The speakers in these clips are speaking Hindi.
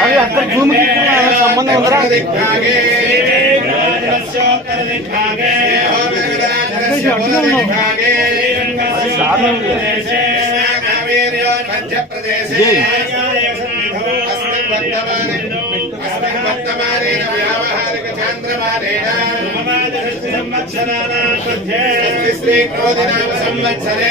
अरे अंदर घूम के संबंध हो? रहा संवत्सरे।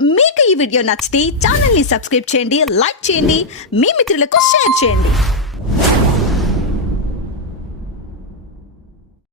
మీకు ఈ వీడియో నచ్చితే ఛానల్ని సబ్స్క్రైబ్ చేయండి లైక్ చేయండి మీ మిత్రులకు షేర్ చేయండి.